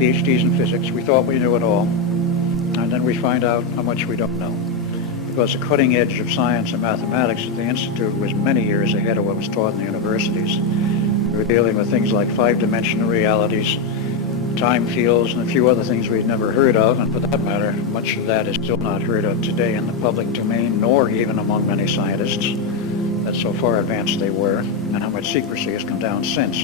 PhDs in physics. We thought we knew it all. And then we find out how much we don't know. Because the cutting edge of science and mathematics at the Institute was many years ahead of what was taught in the universities. We were dealing with things like five-dimensional realities, time fields, and a few other things we'd never heard of, and for that matter, much of that is still not heard of today in the public domain, nor even among many scientists. That's so far advanced they were, and how much secrecy has come down since.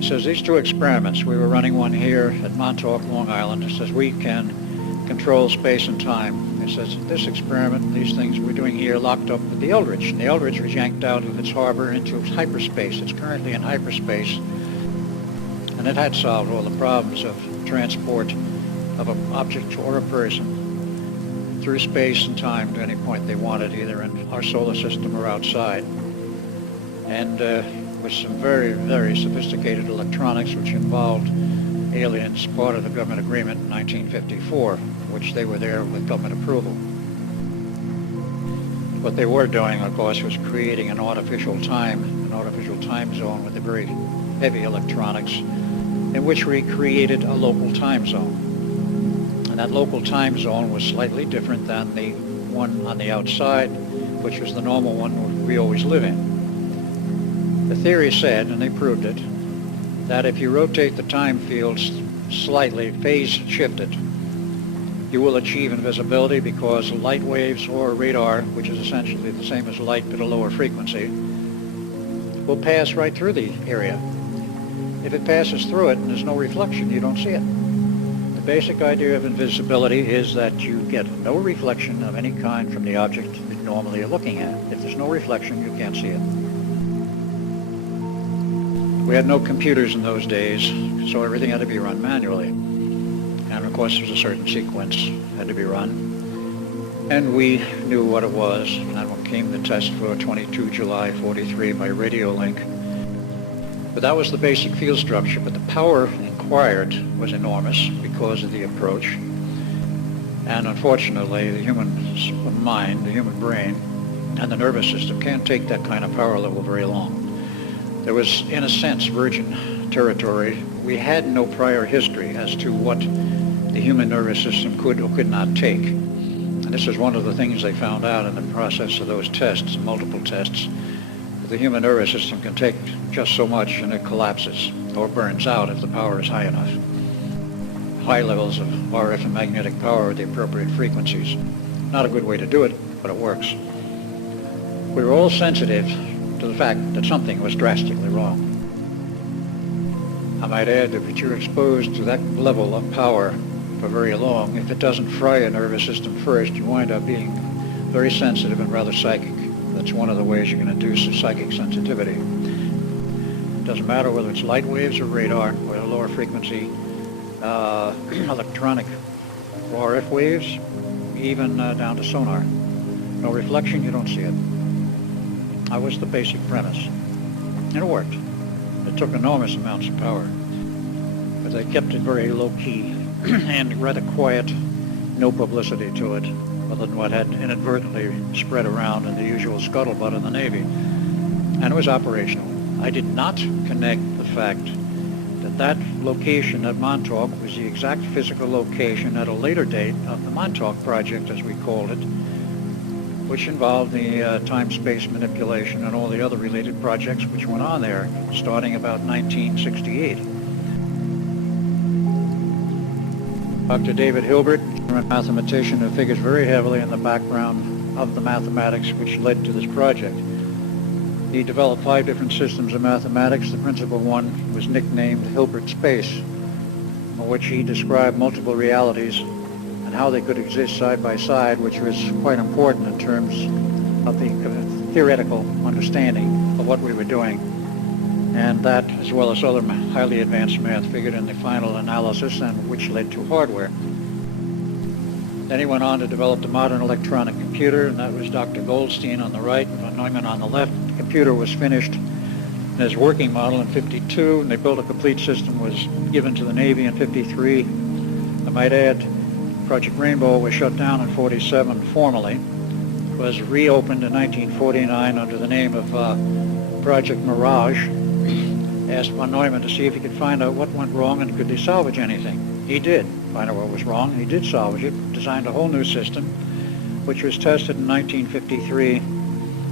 He says these two experiments, we were running one here at Montauk, Long Island. He says we can control space and time. He says this experiment, these things we're doing here, locked up with the Eldridge. And the Eldridge was yanked out of its harbor into hyperspace. It's currently in hyperspace. And it had solved all the problems of transport of an object or a person through space and time to any point they wanted, either in our solar system or outside. And with some very, very sophisticated electronics, which involved aliens, part of the government agreement in 1954, which they were there with government approval. What they were doing, of course, was creating an artificial time zone with the very heavy electronics, in which we created a local time zone. And that local time zone was slightly different than the one on the outside, which was the normal one we always live in. The theory said, and they proved it, that if you rotate the time fields slightly, phase shifted, you will achieve invisibility because light waves or radar, which is essentially the same as light but a lower frequency, will pass right through the area. If it passes through it and there's no reflection, you don't see it. The basic idea of invisibility is that you get no reflection of any kind from the object that normally you're looking at. If there's no reflection, you can't see it. We had no computers in those days, so everything had to be run manually. And of course, there was a certain sequence had to be run. And we knew what it was, and when came the test for 22 July 43 by radio link. But that was the basic field structure, but the power required was enormous because of the approach. And unfortunately, the human mind, the human brain, and the nervous system can't take that kind of power level very long. There was, in a sense, virgin territory. We had no prior history as to what the human nervous system could or could not take. And this is one of the things they found out in the process of those tests, multiple tests. The human nervous system can take just so much and it collapses or burns out if the power is high enough. High levels of RF and magnetic power at the appropriate frequencies. Not a good way to do it, but it works. We were all sensitive to the fact that something was drastically wrong. I might add that if you're exposed to that level of power for very long, if it doesn't fry your nervous system first, you wind up being very sensitive and rather psychic. That's one of the ways you can induce a psychic sensitivity. It doesn't matter whether it's light waves or radar or a lower frequency electronic or RF waves, even down to sonar. No reflection, you don't see it. That was the basic premise. And it worked. It took enormous amounts of power. But they kept it very low-key and rather quiet, no publicity to it, other than what had inadvertently spread around in the usual scuttlebutt of the Navy. And it was operational. I did not connect the fact that that location at Montauk was the exact physical location at a later date of the Montauk Project, as we called it, which involved the time-space manipulation and all the other related projects which went on there, starting about 1968. Dr. David Hilbert, a mathematician who figures very heavily in the background of the mathematics which led to this project. He developed 5 different systems of mathematics. The principal one was nicknamed Hilbert Space, in which he described multiple realities and how they could exist side by side, which was quite important in terms of the theoretical understanding of what we were doing. And that, as well as other highly advanced math, figured in the final analysis, and which led to hardware. Then he went on to develop the modern electronic computer, and that was Dr. Goldstein on the right, and von Neumann on the left. The computer was finished in his working model in 52, and they built a complete system, was given to the Navy in 53. I might add, Project Rainbow was shut down in 47 formally, was reopened in 1949 under the name of Project Mirage, asked von Neumann to see if he could find out what went wrong and could they salvage anything. He did find out what was wrong. He did salvage it, designed a whole new system, which was tested in 1953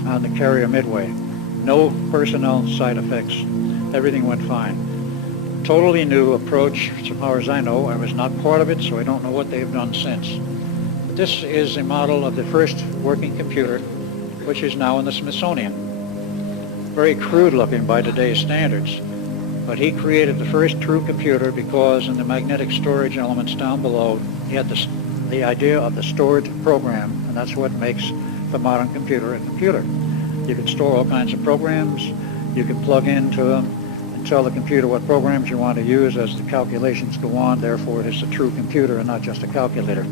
on the carrier Midway. No personnel side effects. Everything went fine. Totally new approach, as far as I know. I was not part of it, so I don't know what they've done since. But this is a model of the first working computer, which is now in the Smithsonian. Very crude looking by today's standards, but he created the first true computer because in the magnetic storage elements down below, he had the idea of the stored program, and that's what makes the modern computer a computer. You can store all kinds of programs, you can plug into them and tell the computer what programs you want to use as the calculations go on. Therefore, it is a true computer and not just a calculator.